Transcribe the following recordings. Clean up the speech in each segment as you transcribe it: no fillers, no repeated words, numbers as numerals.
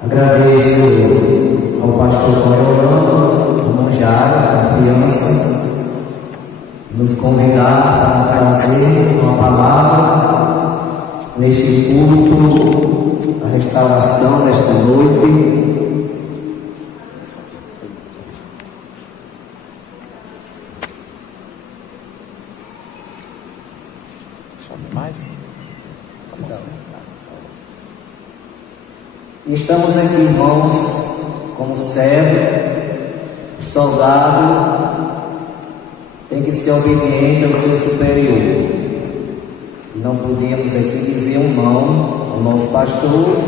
Agradeço ao pastor Coronel, ao Monjara, a confiança, nos convidar para trazer uma palavra neste culto, a restauração desta noite. Estamos aqui, irmãos, como servo, o soldado tem que ser obediente ao seu superior. Não podíamos aqui dizer um não ao nosso pastor,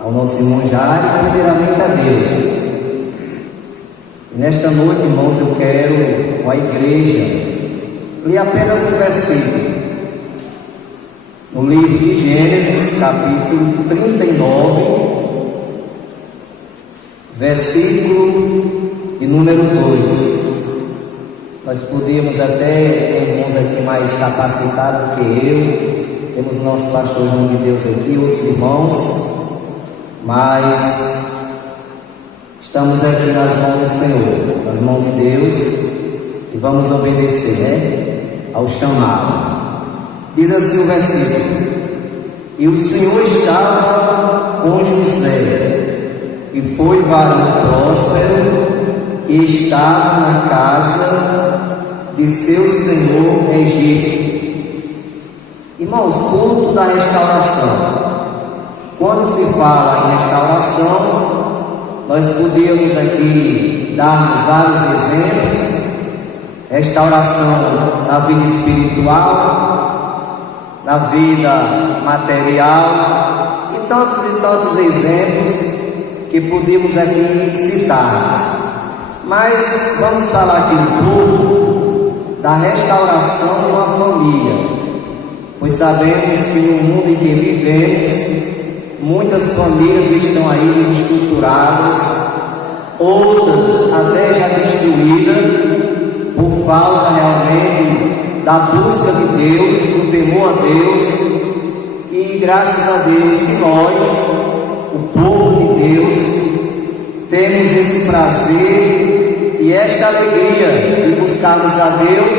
ao nosso irmão Jair, e primeiramente a Deus. E nesta noite, irmãos, eu quero, com a igreja, ler apenas um versículo. No livro de Gênesis, capítulo 39, versículo de número 2. Nós podíamos até ter irmãos aqui mais capacitados que eu, temos o nosso pastor João de Deus aqui, outros irmãos, mas estamos aqui nas mãos do Senhor, nas mãos de Deus, e vamos obedecer, ao chamado. Diz assim o versículo: e o Senhor estava com José, e foi varão próspero, e estava na casa de seu senhor egípcio. Irmãos, culto da restauração. Quando se fala em restauração, nós podíamos aqui dar vários exemplos: restauração na vida espiritual, na vida material, e tantos exemplos que podemos aqui citar. Mas vamos falar aqui um pouco da restauração de uma família, pois sabemos que no mundo em que vivemos, muitas famílias estão aí desestruturadas, outras até já destruídas, por falta realmente da busca de Deus, do temor a Deus. E graças a Deus que nós, o povo de Deus, temos esse prazer e esta alegria de buscarmos a Deus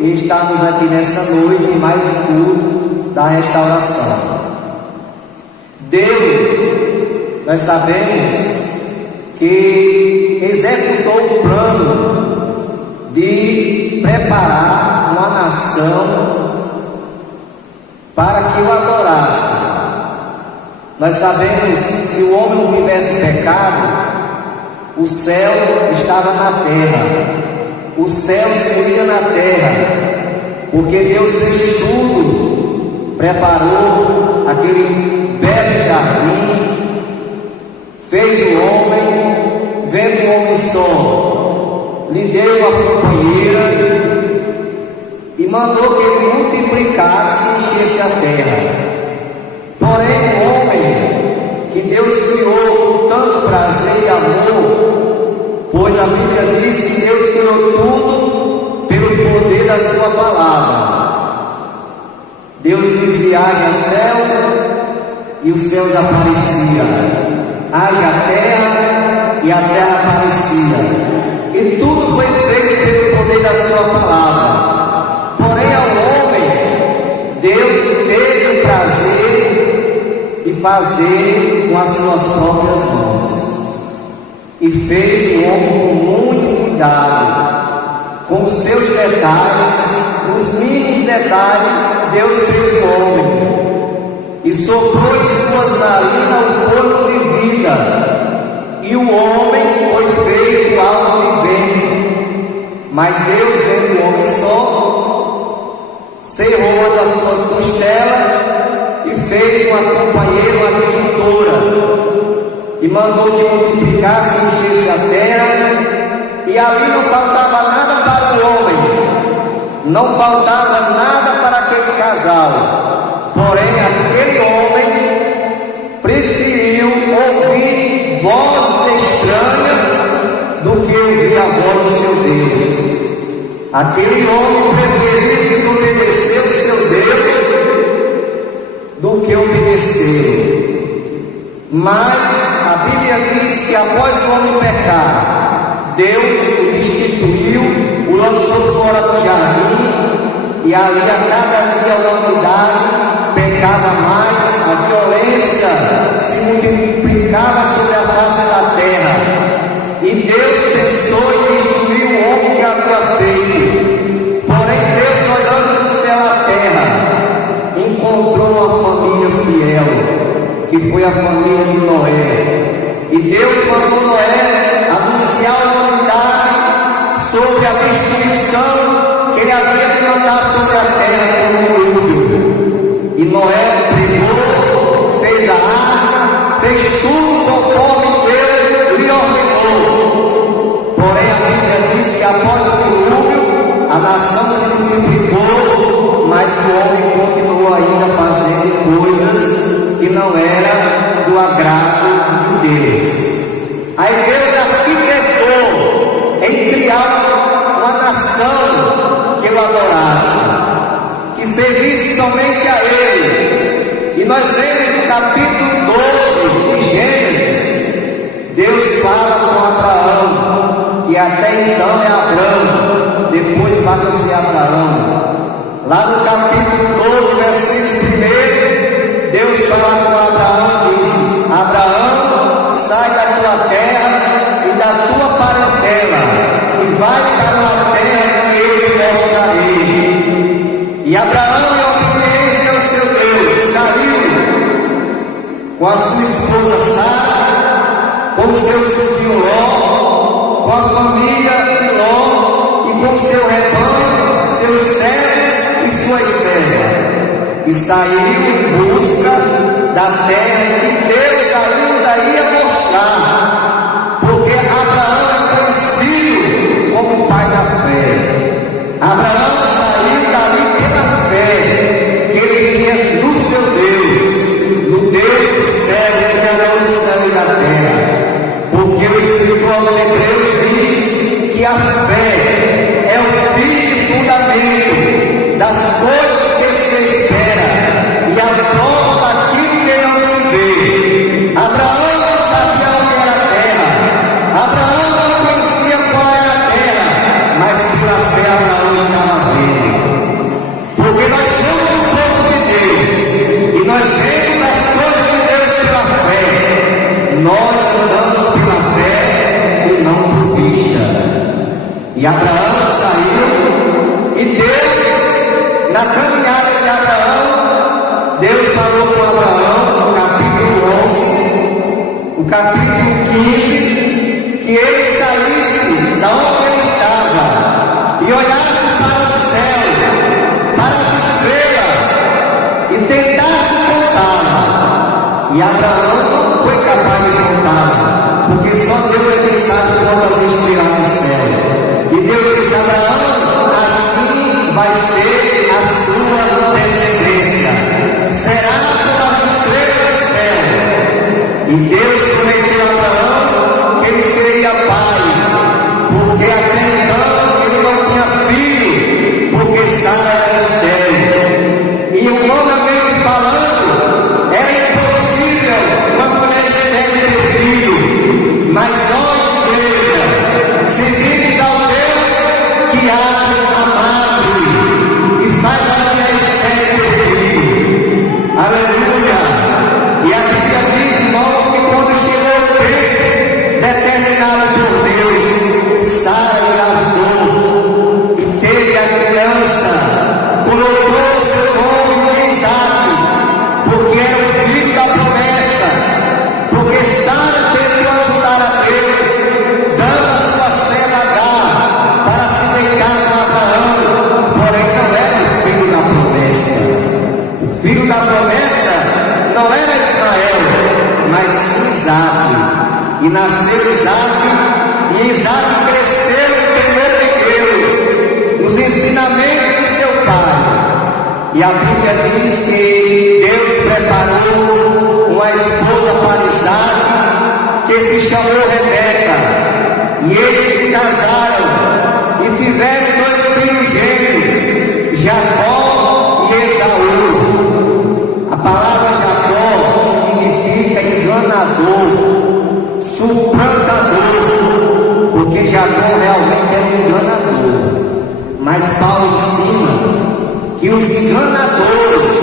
e estarmos aqui nessa noite em mais um culto da restauração. Deus, nós sabemos que executou o plano de preparar uma nação para que o adorasse. Nós sabemos que se o homem não tivesse pecado, o céu estava na terra, o céu seria na terra, porque Deus fez tudo, preparou aquele belo jardim, fez o homem, vendo o homem só, lhe deu a companheira e mandou que ele multiplicasse e enchesse a terra. Porém, o homem que Deus criou com tanto prazer e amor, pois a Bíblia diz que Deus criou tudo pelo poder da sua palavra. Deus dizia: haja céu, e os céus apareciam, haja terra, e a terra aparecia, e tudo foi feito pelo poder da sua palavra. Porém, ao homem, Deus teve o prazer de fazer com as suas próprias mãos, e fez o homem com muito cuidado, com os seus detalhes, os mínimos detalhes. Deus fez o homem e soprou em suas narinas o fôlego de vida, e o homem foi feito alma vivente. Mas Deus, vendo o homem só, cerrou uma das suas costelas e fez uma companheira, uma adjutora, e mandou que multiplicasse e enchesse a terra. E ali não faltava nada para o homem, não faltava nada para aquele casal. Porém, aquele homem preferiu ouvir vozes estranhas do que ouvir a voz do seu Deus. Aquele homem preferiu desobedecer o seu Deus do que obedecer. Mas Bíblia diz que após o homem pecar, Deus o destituiu, o lançou fora do jardim, e ali a cada dia a humanidade pecava mais, a violência se multiplicava sobre a face da terra, e Deus pensou em destruir o homem que havia feito. Porém Deus, olhando do céu à terra, encontrou uma família fiel, que foi a família de Noé, e Deus mandou Noé anunciar a humanidade sobre a destruição que ele havia de mandar sobre a terra com o dilúvio. E Noé pregou, fez a arca, fez tudo conforme Deus lhe ordenou. Porém a Bíblia diz que após o dilúvio a nação se multiplicou, mas o homem continuou ainda fazendo coisas que não eram do agrado de Deus. Aí Deus arquitetou em criar uma nação que o adorasse, que servisse somente a Ele. E nós vemos no capítulo 12 de Gênesis, Deus fala com Abraão, que até então é Abrão, depois passa a ser Abraão. Lá no capítulo 12, versículo 1, Deus fala com Abraão e diz: Abraão, sai da tua terra e da tua parentela, e vai para uma terra que eu te mostrarei. E Abraão, em obediência ao seu Deus, saiu com a sua esposa Sara, com o seu sobrinho Ló, com a família de Ló e com seu rebanho, seus servos e suas servas, e saiu em busca da terra que Deus ainda ia mostrar, porque Abraão é conhecido como o pai da fé. Abraão saiu dali pela fé que ele tinha no seu Deus, no Deus dos céus, criador do céu e da terra, porque o Espírito aos Hebreus diz que a fé é o firme fundamento das coisas que se espera e a prova daquilo que não se vê. Abraão não sabia onde era a terra, Abraão não conhecia qual era a terra, mas pela fé Abraão estava vendo. Porque nós somos o povo de Deus e nós vemos as coisas de Deus pela fé. Nós andamos pela fé e não por vista. E Abraão saiu, e Deus, na caminhada de Abraão, Deus falou com Abraão no capítulo 11, o capítulo 15, que ele saísse da onde ele estava e olhasse para o céu, para as estrelas, e tentasse contá-las. E Abraão não foi capaz de contá-las, porque só Deus é quem sabe quantas estrelas no céu. E Deus disse: Abraão, assim vai ser a sua descendência, será como as estrelas do céu. E Deus prometeu a Abraão que ele seria pai, porque até então ele não tinha filho, porque Sara era estéril. E humanamente falando, era impossível uma mulher estéril ter filho, mas nós, igreja, servimos ao Deus que abre a madre e faz a mulher estéril ter filho. Aleluia! E a Bíblia diz, irmãos, que quando chegou o tempo determinado por Deus, Sara engravidou e teve a criança, colocou seu nome de Isaac, porque era o filho da promessa, porque Sara tentou ajudar a Deus, dando a sua serva Agar para se deitar com Abraão, porém não era o filho da promessa. O filho da promessa não era Ismael, mas Isaac. E nasceu Isaac, e Isaac cresceu no temor de Deus, nos ensinamentos de seu pai. E a Bíblia diz que Deus preparou uma esposa para Isaac, que se chamou Rebeca, e eles se casaram e tiveram 2 filhos gêmeos, Jacó e Esaú. A palavra Jacó significa enganador, suplantador, porque Jacó realmente era um enganador. Mas Paulo ensina que os enganadores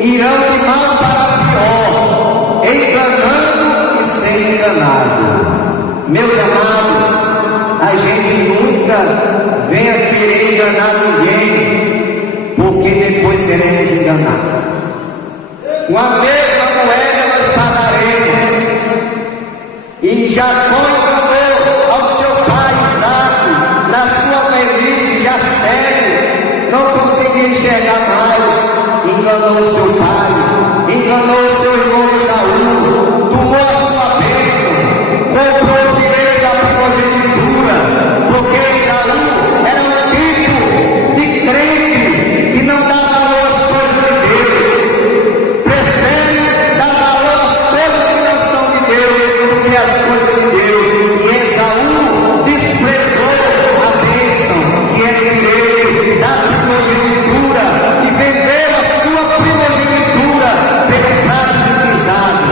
irão de mal para pior, enganando e sendo enganado. Meus amados, a gente nunca venha querer enganar ninguém, porque depois seremos enganados. Com a mesma moeda nós pagaremos. E Jacó enganou ao seu pai Isaac, na sua velhice, já cego, não conseguia enxergar mais. Enganou o seu pai, enganou o seu irmão Esaú, tomou a sua bênção, comprou o direito da primogenitura, porque Esaú era um tipo de crente que não dá valor às coisas de Deus, prefere dar valor às coisas que não são de Deus do que as coisas de Deus. E Esaú desprezou a bênção que era direito da primogenitura e vendeu a sua primogenitura pelo prato de pisado.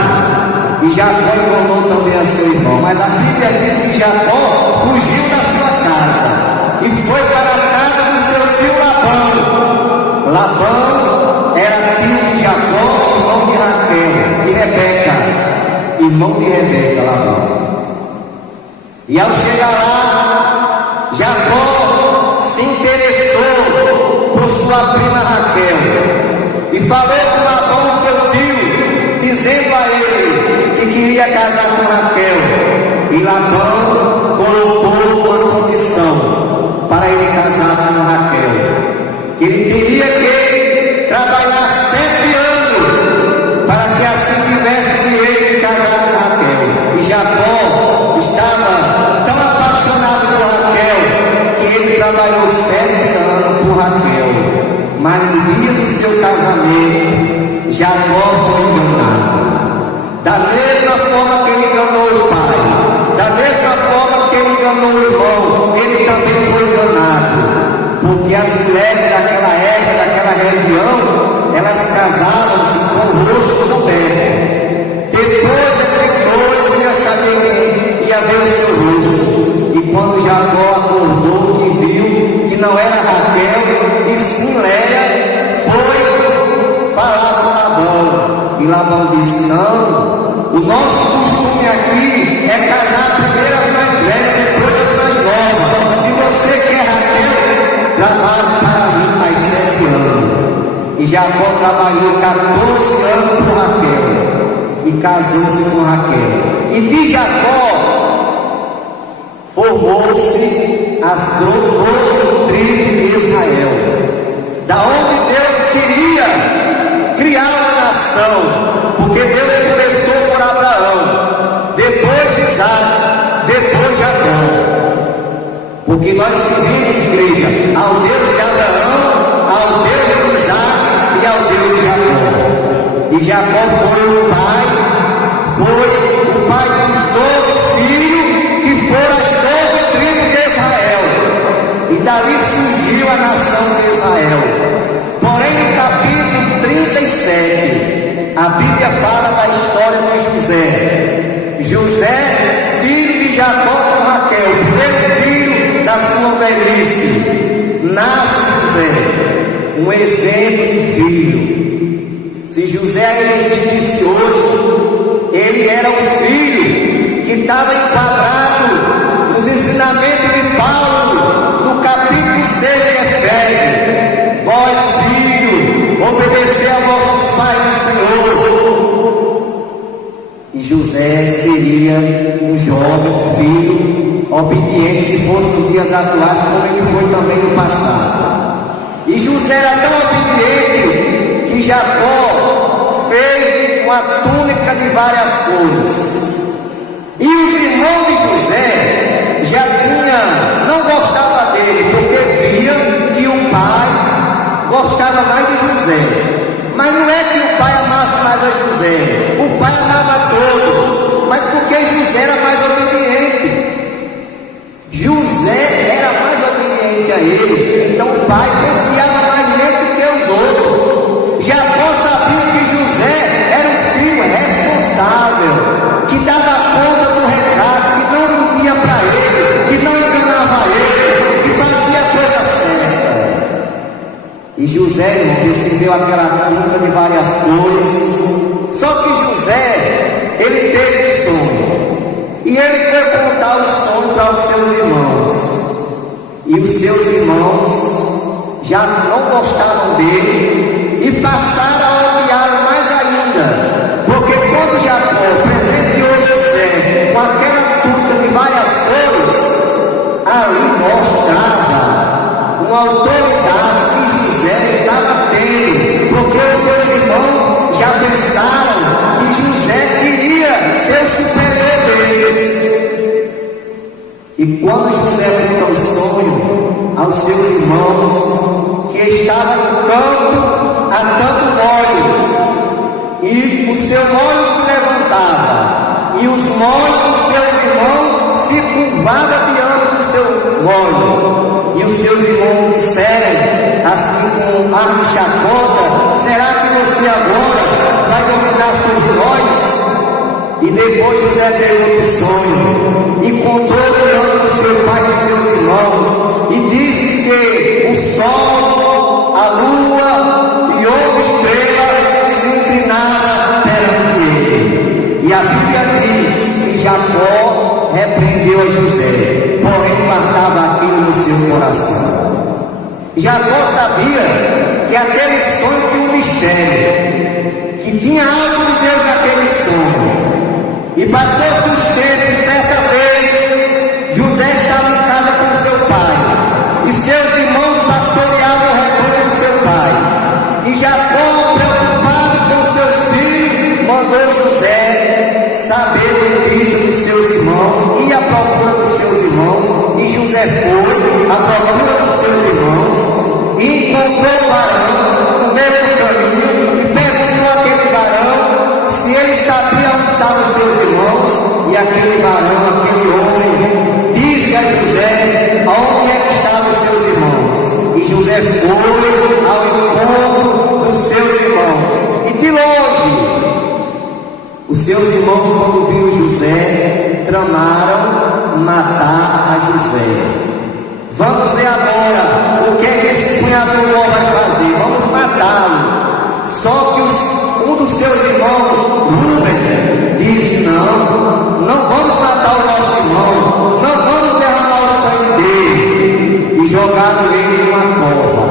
E Jacó enganou também a seu irmão. Mas a Bíblia diz que Jacó fugiu da sua casa e foi para a casa do seu tio Labão. Labão era tio de Jacó, irmão de Raquel e Rebeca, irmão de Rebeca, Labão. E ao chegar lá, Jacó se interessou por sua prima Raquel e falou com Labão, seu tio, dizendo a ele que queria casar com Raquel. E Labão colocou uma condição para ele casar com Raquel, que ele teria que trabalhar 7 anos para que assim tivesse direito de casar com Raquel. E Jacó estava tão apaixonado por Raquel que ele trabalhou 7 anos por Raquel. Mas no dia do seu casamento, Jacó foi enganado. Da mesma forma que ele enganou o pai, da mesma forma que ele enganou o irmão, ele também foi enganado. Porque as mulheres daquela época, daquela região, elas casavam-se com o rosto coberto. Depois aquele noivo ia saber quem ia ver o seu rosto. E quando Jacó acordou e viu que não era Raquel, e sim Léia, foi falar com Labão. E Labão disse: não, o nosso costume aqui é casar primeiro as mais velhas, depois as mais novas. Se você quer Raquel, trabalhe para mim mais 7 anos. E Jacó trabalhou 14 anos por Raquel e casou-se com Raquel. E de Jacó formou-se as 12 tribos de Israel, da onde Deus queria criar uma nação, porque Deus começou por Abraão, depois Isaac, depois Jacó. Porque nós servimos, igreja, ao Deus de Abraão, ao Deus de Isaac e ao Deus de Jacó. E Jacó foi o pai dos 12 filhos, que foram as 12 tribos de Israel. E dali surgiu a nação de Israel. Porém, no capítulo 37, a Bíblia fala da história de José. José, filho de Jacó com Raquel, primeiro filho da sua velhice. Nasce José, um exemplo de filho. Se José ainda existisse hoje, ele era um filho que estava enquadrado nos ensinamentos de Paulo, no capítulo 6 de Efésios. Vós, filho, obedecer a vossos pais no Senhor. E José seria um jovem filho obediente, se fosse nos dias atuais, como ele foi também no passado. E José era tão obediente que Jacó fez uma túnica de várias cores. E os irmãos de José não gostavam dele, porque via que o pai gostava mais de José. Mas não é que o pai amasse mais a José, o pai amava a todos, mas porque José era mais obediente. José era mais obediente a ele, então o pai confiava mais nele do que os outros. Jacó sabia que José era um filho responsável, que dava conta do recado E José, irmãos, recebeu aquela túnica de várias cores. Só que José, ele teve um sonho. E ele foi contar o sonho para os seus irmãos. E os seus irmãos já não gostavam dele e passaram a odiá-lo mais ainda. Porque quando Jacó presenteou José com aquela túnica de várias cores, ali mostrava uma autoridade que José estava tendo, porque os seus irmãos já pensaram que José queria ser o superior deles. E quando José conta o sonho aos seus irmãos, que estavam no campo atando molhos, e o seu molho se levantava, e os molhos dos seus irmãos se curvavam diante do seu molho. E os seus irmãos disseram, assim como a chacota: será que você agora vai dominar sobre nós? E depois José teve um sonho e contou diante do seu pai e seus irmãos, e disse que o sol, a lua e outras estrelas se inclinaram perante ele. E a Bíblia diz que Jacó repreendeu a José, porém guardava aquilo no seu coração. Jacó sabia que aquele sonho tinha um mistério, que tinha algo de Deus naquele sonho. E passou-se os tempos, certa vez, José estava em casa com seu pai, e seus irmãos pastoreavam o rebanho de seu pai. E Jacó, preocupado com seus filhos, mandou José saber do vício dos seus irmãos, ir à procura dos seus irmãos. E José foi à procura dos seus irmãos, e encontrou o varão no meio do caminho, e perguntou àquele varão se ele sabia onde estavam os seus irmãos. E aquele varão, aquele homem, disse a José aonde é que estavam os seus irmãos. E José foi ao encontro dos seus irmãos, e de longe os seus irmãos, quando viram José, tramaram matar a José. Vamos ver agora o que é que esse sonhador vai fazer. Vamos matá-lo. Só que um dos seus irmãos, Rúben, disse: não vamos matar o nosso irmão, não vamos derramar o sangue dele. E jogaram ele em uma cova.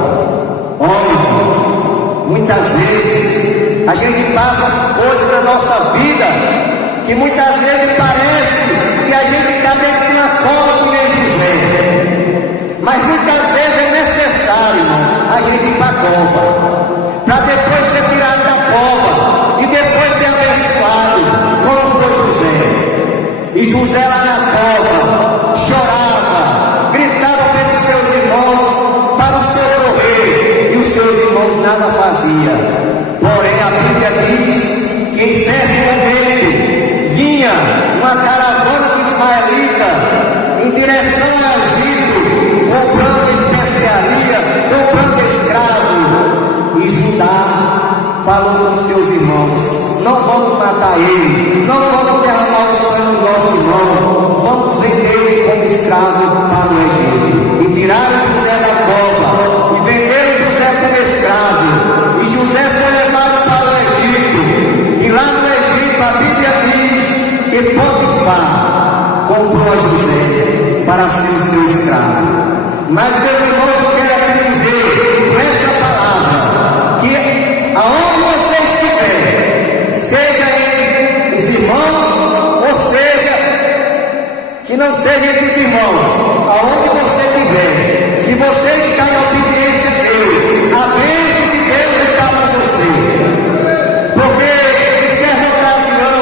Olha, irmãos, muitas vezes a gente passa coisas na nossa vida que muitas vezes parece que a gente está dentro de uma cova, que nem José. Mas muitas vezes é necessário, irmãos, a gente ir para a cova, para depois ser tirado da cova e depois ser abençoado, como foi José. E José lá na cova chorava, gritava pelos seus irmãos para o seu morrer, e os seus irmãos nada faziam. Porém a Bíblia diz que em certo momento vinha uma caravana de ismaelita em direção ao Egito, comprando especiaria, comprando escravo. E Judá falou com seus irmãos: não vamos matar ele, não vamos derramar o sangue do nosso irmão, vamos vender ele como escravo para o Egito. E tiraram José da cova e venderam José como escravo. E José foi levado para o Egito. E lá no Egito a Bíblia diz que Potifar comprou a José para ser o seu escravo. Mas, meus irmãos, eu quero aqui dizer com esta palavra que aonde você estiver, seja entre os irmãos, ou seja, que não seja entre os irmãos, aonde você estiver, se você está em obediência a Deus, a bênção de Deus está com você. Porque em certa ocasião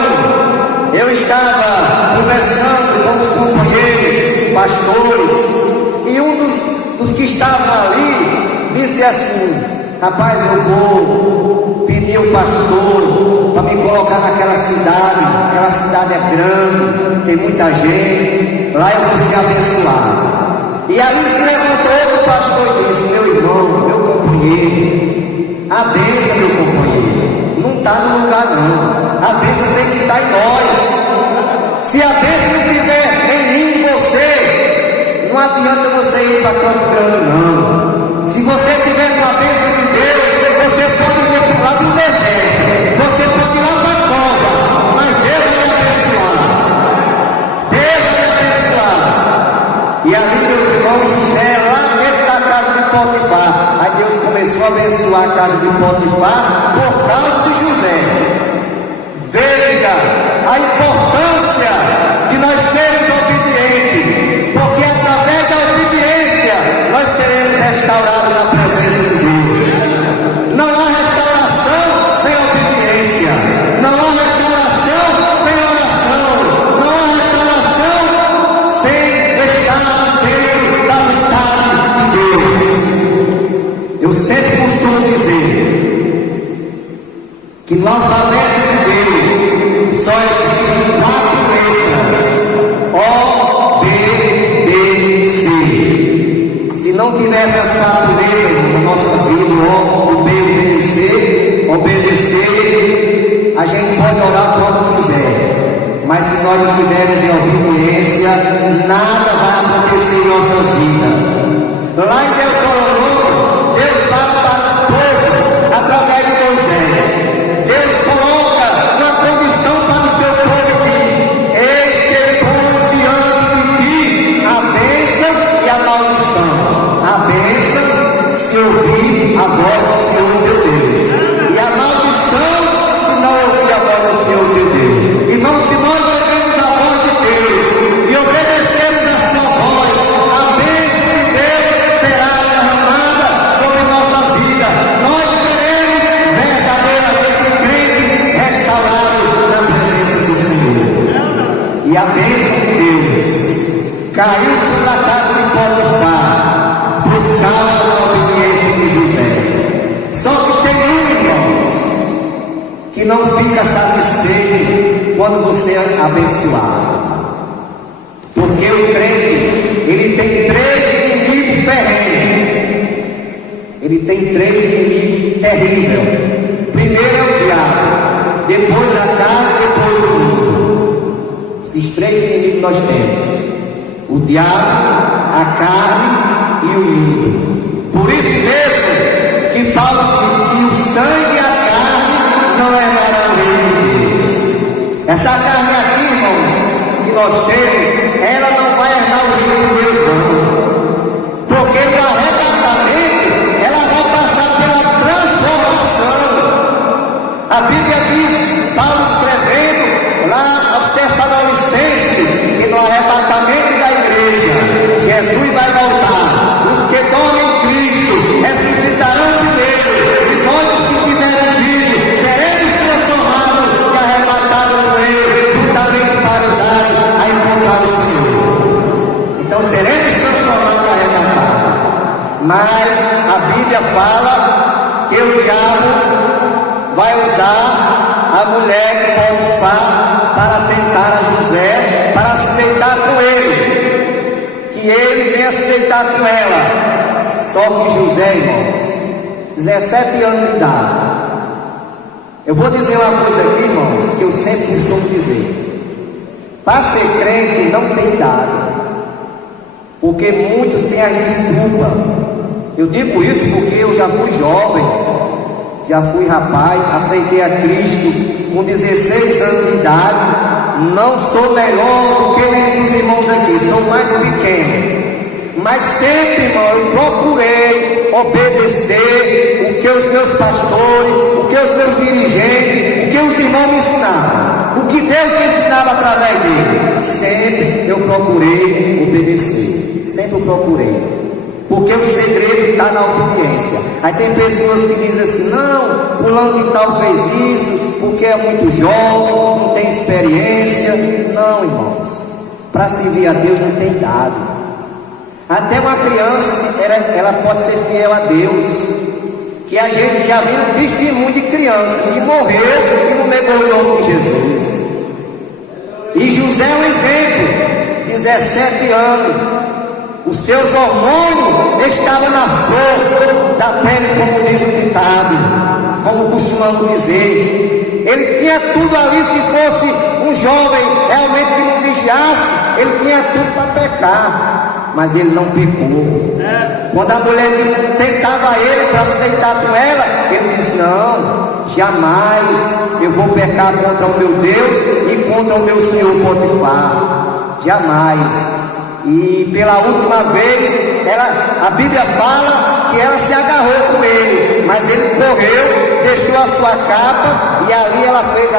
eu estava conversando com os companheiros, pastores, e um dos que estavam ali disse assim: rapaz, eu vou pedir ao pastor para me colocar naquela cidade. Aquela cidade é grande, tem muita gente, lá eu vou ser abençoado. E ali se levantou outro pastor e disse: meu irmão, meu companheiro, a bênção, meu companheiro, não está no lugar não, a bênção tem que estar em nós. Se a bênção não estiver em mim e você, não adianta você ir para Campo Grande não. Se você tiver com a bênção de casa de Potifar por causa de José. Veja a importância de nós sermos obedientes, porque através da obediência nós seremos restaurados na presença de Deus. Não há restauração sem obediência, não há restauração sem oração, não há restauração sem estar dentro da vontade de Deus. Eu sempre costumo dizer que no alfabeto de Deus só existem 4 letras: O, B, D, C. Se não tivesse as 4 letras na nossa vida, O, B, D, C, obedecer, a gente pode orar quanto quiser, mas se nós não tivermos em obediência, nada vai acontecer em nossas vidas. Lá em Deuteronômio, Deus fala para o povo através de Moisés. Deus coloca uma condição para o seu povo e diz: eis que ponho diante de ti a bênção e a maldição. A bênção se ouvir a voz do Senhor teu Deus, e a maldição se não ouvir a voz do Senhor teu Deus. Irmão, se nós ouvimos a voz de Deus e obedecemos a sua voz, a bênção de Deus será derramada sobre nossa vida. Nós seremos verdadeiramente crentes restaurados na presença do Senhor. E a bênção de Deus caiu sobre a casa de Potifar por causa da obediência de José. Só que tem irmãos, que não fica satisfeito quando você é abençoado. Porque o crente, ele tem 3 inimigos terrenos. Ele tem 3 inimigos terríveis. Primeiro é o diabo, depois a carne, depois o mundo. Esses 3 inimigos nós temos: o diabo, a carne e o mundo. Por isso mesmo que Paulo diz que o sangue e a carne não herdarão o reino de Deus. Essa carne aqui, irmãos, que nós temos, ela não vai herdar o reino de Deus, não. Porque no arrebatamento ela vai passar pela transformação. A Bíblia diz, Paulo escrevendo lá aos Tessalonicenses, que no arrebatamento da igreja, Jesus vai voltar. Os que dormem em Cristo ressuscitarão primeiro, e nós, os que tivermos vindo, seremos transformados e arrebatados com Ele, juntamente para os ares, a encontrar o Senhor. Então seremos transformados e arrebatados. Mas a Bíblia fala que o diabo vai usar a mulher de Potifar para tentar a José, para se deitar com ele. Que ele venha se deitar com ela. Só que José, irmãos, 17 anos de idade. Eu vou dizer uma coisa aqui, irmãos, que eu sempre costumo dizer: para ser crente não tem idade, porque muitos têm a desculpa. Eu digo isso porque eu já fui jovem, já fui rapaz, aceitei a Cristo com 16 anos de idade. Não sou melhor do que nenhum dos irmãos aqui, sou mais pequeno. Mas sempre, irmão, eu procurei obedecer o que os meus pastores, o que os meus dirigentes, o que os irmãos me ensinaram, o que Deus me ensinava através dele. Sempre eu procurei obedecer, sempre eu procurei. Porque o segredo está na obediência. Aí tem pessoas que dizem assim: não, fulano de tal fez isso porque é muito jovem, não tem experiência. Não, irmãos, para servir a Deus não tem idade. Até uma criança, ela pode ser fiel a Deus. Que a gente já viu um testemunho de criança que morreu e não negou o nome de Jesus. E José é um exemplo, 17 anos. Os seus hormônios estavam na flor da pele, como diz o ditado, como costumamos dizer. Ele tinha tudo ali. Se fosse um jovem realmente que não vigiasse, ele tinha tudo para pecar, mas ele não pecou. Quando a mulher tentava ele para se deitar com ela, ele disse: não, jamais eu vou pecar contra o meu Deus e contra o meu senhor Potifar, jamais. E pela última vez a Bíblia fala que ela se agarrou com ele, mas ele correu, deixou a sua capa e ali ela fez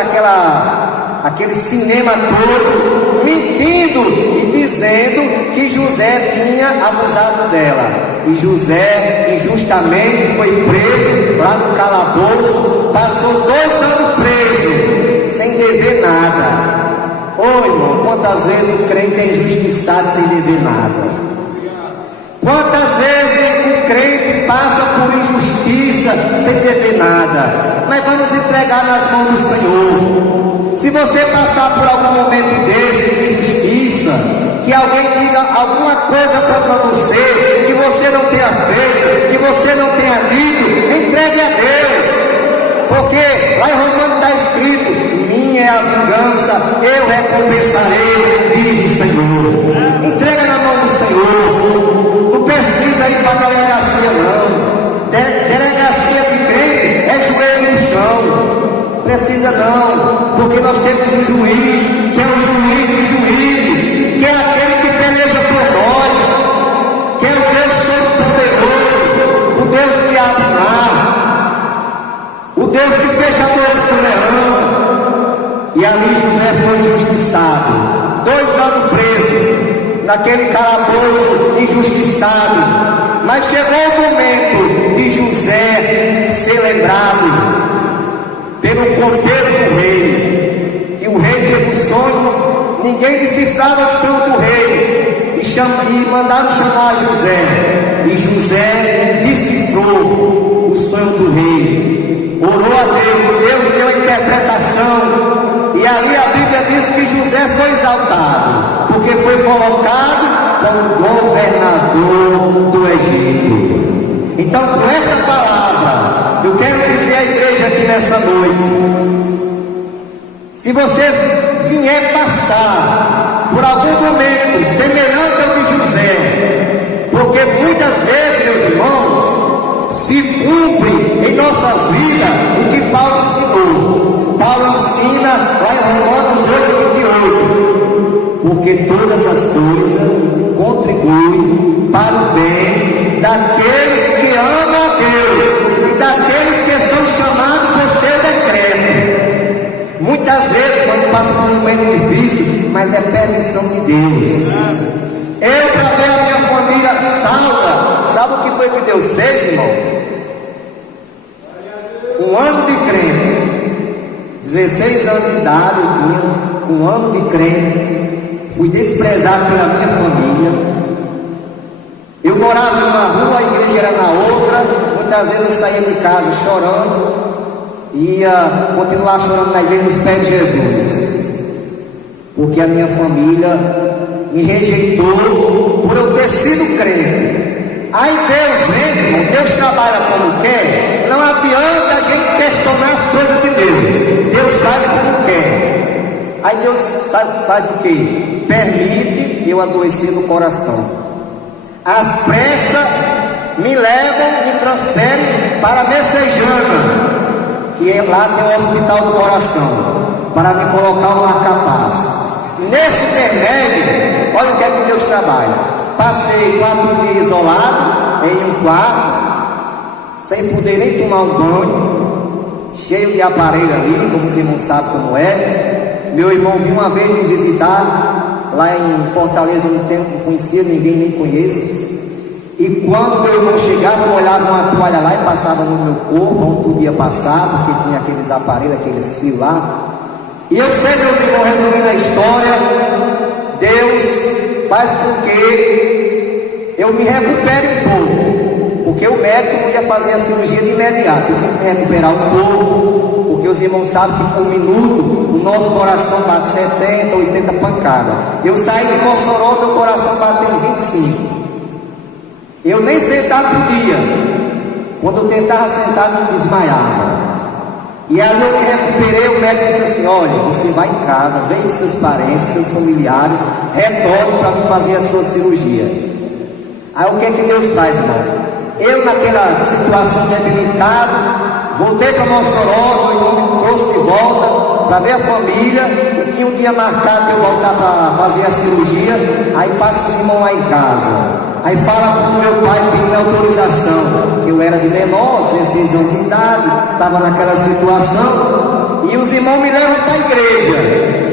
aquele cinema todo, mentindo e dizendo que José tinha abusado dela. E José injustamente foi preso lá no calabouço, passou 2 anos preso, sem dever nada. Ô irmão, quantas vezes o crente é injustiçado sem dever nada? Quantas vezes o crente passa por injustiça sem dever nada? Mas vamos entregar nas mãos do Senhor. Se você passar por algum momento desse de injustiça, que alguém diga alguma coisa contra você, que você não tenha feito, que você não tenha lido, entregue a Deus. Porque lá em Romanos está escrito: minha é a vingança, eu recompensarei, diz o Senhor. Entrega na mão do Senhor. Não precisa ir para a delegacia não. Delegacia de crente é joelho no chão. Precisa não, porque nós temos um juiz, que é o juiz dos juízes, que é aquele que peleja por nós, que é o Deus Todo-Poderoso, o Deus que abre o mar, o Deus que fecha a boca do leão. E ali José foi injustiçado, 2 anos preso, naquele calabouço injustiçado. Mas chegou o momento de José ser lembrado pelo copeiro do rei, que o rei teve um sonho, ninguém decifrava o sonho do rei, e mandaram chamar José, e José decifrou o sonho do rei, orou a Deus, Deus deu a interpretação, e ali a Bíblia diz que José foi exaltado, porque foi colocado como governador do Egito. Então, com esta palavra, eu quero dizer à igreja aqui nessa noite: se você vier passar por algum momento semelhante ao de José, porque muitas vezes, meus irmãos, se cumpre em nossas vidas o que Paulo ensinou. Paulo ensina lá em Romanos 8:28, porque todas as coisas contribuem para o bem daqueles que amam a Deus e daqueles que são chamados por seu decreto. Muitas vezes, quando passa por um momento difícil, mas é permissão de Deus. Eu, para ver a minha família salva, sabe o que foi que Deus fez, irmão? 1 ano de crente, 16 anos de idade eu tinha, 1 ano de crente, fui desprezado pela minha família. Eu morava numa rua, a igreja era na outra. Muitas vezes eu saía de casa chorando, ia continuar chorando na igreja nos pés de Jesus, porque a minha família me rejeitou por eu ter sido crente. Aí Deus vem, irmão, Deus trabalha como quer. Não adianta a gente questionar as coisas de Deus. Deus faz como quer. Aí Deus faz o quê? Permite eu adoecer no coração. As pressas me levam, me transferem para Messejana, que lá tem o hospital do coração, para me colocar um marca-passo. Nesse intermédio, olha o que é que Deus trabalha. Passei 4 dias isolado em um quarto, sem poder nem tomar um banho, cheio de aparelho ali, como os irmãos sabem como é. Meu irmão veio uma vez me visitar lá em Fortaleza, no tempo não conhecia ninguém, nem conheço. E quando meu irmão chegava, eu olhava uma toalha lá e passava no meu corpo, onde tudo ia passar, porque tinha aqueles aparelhos, aqueles fios lá. E eu sei, meus irmãos, resumindo a história, Deus faz com que eu me recupere um pouco, porque o médico não ia fazer a cirurgia de imediato, eu tenho que me recuperar um pouco, porque os irmãos sabem que por minuto o nosso coração bate 70, 80 pancadas. Eu saí de Mossoró, meu coração bateu 25. Eu nem sentar podia. Quando eu tentava sentar, me desmaiava. E aí eu me recuperei, o médico disse assim: olha, você vai em casa, vem com seus parentes, seus familiares, retorne para me fazer a sua cirurgia. Aí o que é que Deus faz, irmão? Eu naquela situação debilitada, voltei para Mossoró, meu irmão me trouxe de volta para ver a família, e tinha um dia marcado de eu voltar para fazer a cirurgia. Aí passa os irmãos lá em casa. Aí fala com o meu pai pedindo autorização. Eu era de menor, 16 anos de idade, estava naquela situação. E os irmãos me levam para a igreja.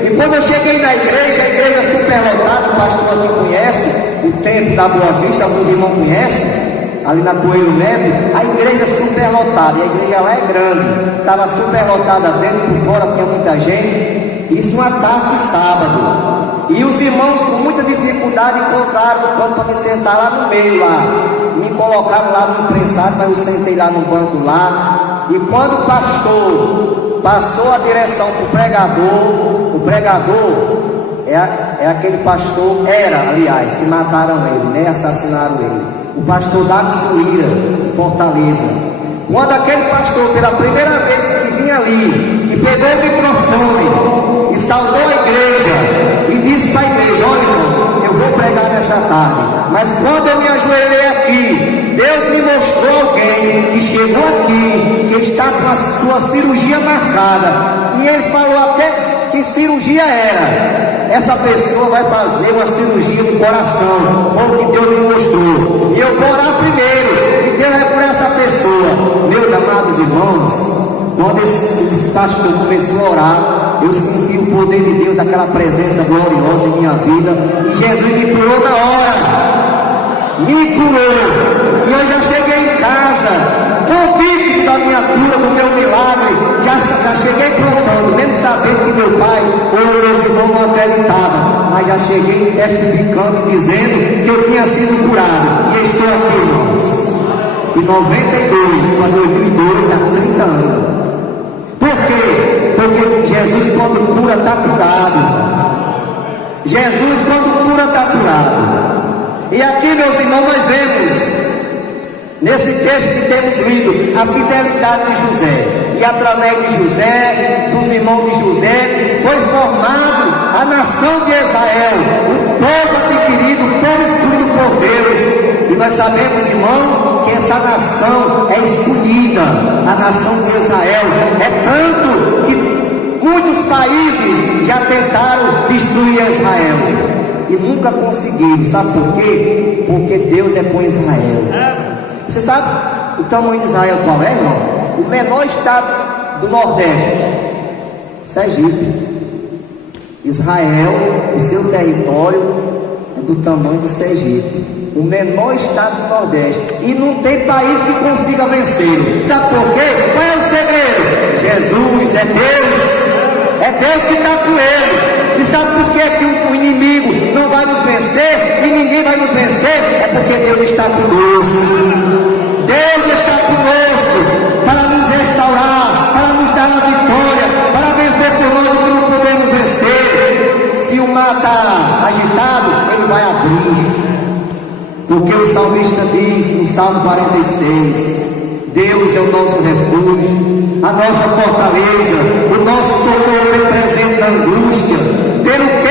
E quando eu cheguei na igreja, a igreja superlotada, o pastor aqui conhece, o templo da Boa Vista, alguns irmãos conhecem, ali na Coelho Neto, a igreja superlotada, e a igreja lá é grande, estava superlotada dentro, por fora tinha muita gente. Isso uma tarde de sábado. E os irmãos com muita dificuldade encontraram um canto para me sentar lá no meio lá. Me colocaram lá no prensado, mas eu sentei lá no banco lá. E quando o pastor passou a direção para o pregador é aquele pastor, aliás, que mataram ele, né? Assassinaram ele. O pastor Davi Suíra, de Fortaleza. Quando aquele pastor, pela primeira vez que vinha ali, que pegou o microfone e saudou a igreja e disse para a igreja: olha, irmãos, eu vou pregar nessa tarde, mas quando eu me ajoelhei aqui, Deus me mostrou alguém que chegou aqui, que está com a sua cirurgia marcada, e ele falou até que cirurgia era. Essa pessoa vai fazer uma cirurgia no coração, foi o que Deus me mostrou, e eu vou orar primeiro, e Deus é por essa pessoa. Meus amados irmãos, quando esse pastor começou a orar, eu senti o poder de Deus, aquela presença gloriosa em minha vida, e Jesus me curou na hora, me curou, e eu já cheguei em casa, convicto da minha cura, do meu milagre, já cheguei contando, mesmo sabendo que meu pai ou meus irmãos não acreditavam, mas já cheguei testificando e dizendo que eu tinha sido curado, e estou aqui, irmãos, de 92 para 2002, há 30 anos. Por quê? Porque Jesus, quando cura, está curado. Jesus, quando cura, está curado. E aqui, meus irmãos, nós vemos nesse texto que temos lido a fidelidade de José, e através de José, dos irmãos de José, foi formado a nação de Israel, o povo adquirido, o povo escolhido por Deus. E nós sabemos, irmãos, que essa nação é escolhida, a nação de Israel. É tanto que muitos países já tentaram destruir Israel e nunca conseguiram. Sabe por quê? Porque Deus é com Israel. Você sabe o tamanho de Israel qual é, irmão? O menor estado do Nordeste, Sergipe. Israel, o seu território é do tamanho de Sergipe. O menor estado do Nordeste. E não tem país que consiga vencer. Sabe por quê? Qual é o segredo? Jesus, é Deus. É Deus que está com ele. E sabe por quê que o inimigo não vai nos vencer e ninguém vai nos vencer? É porque Deus está conosco. Deus está conosco para nos restaurar, para nos dar a vitória, para vencer por nós o que não podemos vencer. Se o mar está agitado, ele vai abrir. Porque o salmista diz no Salmo 46: Deus é o nosso refúgio, a nossa fortaleza, o nosso socorro bem presente na angústia, pelo que